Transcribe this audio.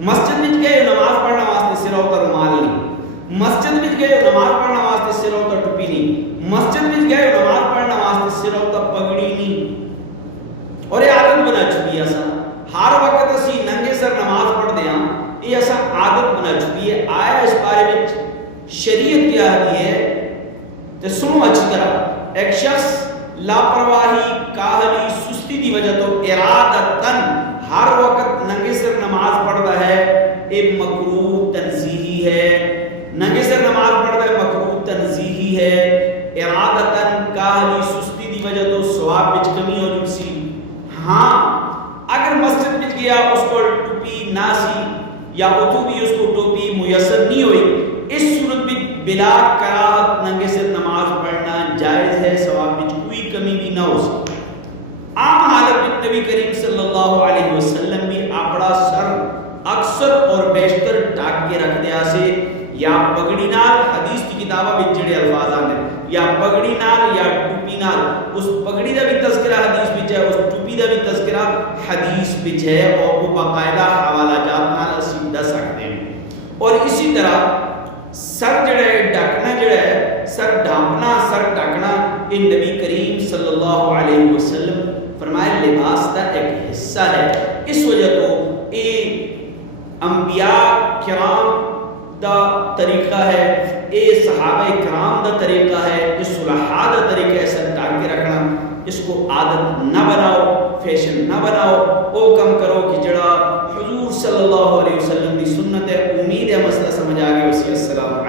مسجد وچ گئے نماز پڑھنا واسطے سر تے رومال نہیں، مسجد وچ گئے نماز پڑھنا واسطے سر تے ٹوپی نہیں، مسجد وچ گئے نماز پڑھنا واسطے سر تے پگڑی نہیں۔ اور یہ عادت بنا چکی ہے، ہر وقت اسی ننگے سر نماز پڑھتے ہیں، یہ ایسا عادت بنا چکی ہے۔ آیا اس بارے میں شریعت کیا ہے تو سنو اچھی طرح، ایک شخص لاپرواہی کاہلی سستی دی وجہ تو ارادتاً ہر وقت ننگے سر نماز پڑھتا ہے، یہ مکروہ تنزیہی ہے، ننگے سر نماز پڑھتا ہے مکروہ تنزیہی ہے، ارادتاً کاہلی سستی دی وجہ تو ثواب وچ کمی ہو جسی۔ ہاں اگر مسجد وچ گیا اس کو ٹوپی نہ سی یا اتو بھی اس کو ٹوپی میسر نہیں ہوئی، اس صورت میں بلا کراہت ننگے سر نماز پڑھنا جائز ہے، ثواب وچ کوئی کمی بھی نہ ہو سکتی۔ عام حالت میں نبی کریم صلی اللہ علیہ وسلم بھی اپنا سر اکثر اور بیشتر ڈھک کے رکھ دیا سے، یا پگڑی نال، حدیث کی کتابہ میں جڑے الفاظ آتے ہیں، یا پگڑی نال یا ٹوپی نال، اس پگڑی دا بھی تذکرہ حدیث وچ ہے، اس ٹوپی دا بھی تذکرہ حدیث وچ ہے، اور وہ باقاعدہ حوالہ جات نال اسی دس سکتے ہیں۔ اور اسی طرح سر جڑا ہے ڈھکنا، جڑا ہے سر ڈھانپنا، سر ڈھکنا، یہ نبی کریم صلی اللہ علیہ وسلم فرمایا لباس کا ایک حصہ ہے۔ اس وجہ تو یہ انبیاء کرام دا طریقہ ہے، یہ صحابہ کرام دا طریقہ ہے، یہ صلحاء دا طریقہ ہے سر ڈھک کے رکھنا۔ اس کو عادت نہ بناؤ، فیشن نہ بناؤ، وہ کم کرو کہ جڑا حضور صلی اللہ علیہ وسلم دی سنت ہے۔ امید ہے مسئلہ سمجھ آ گیا۔ السلام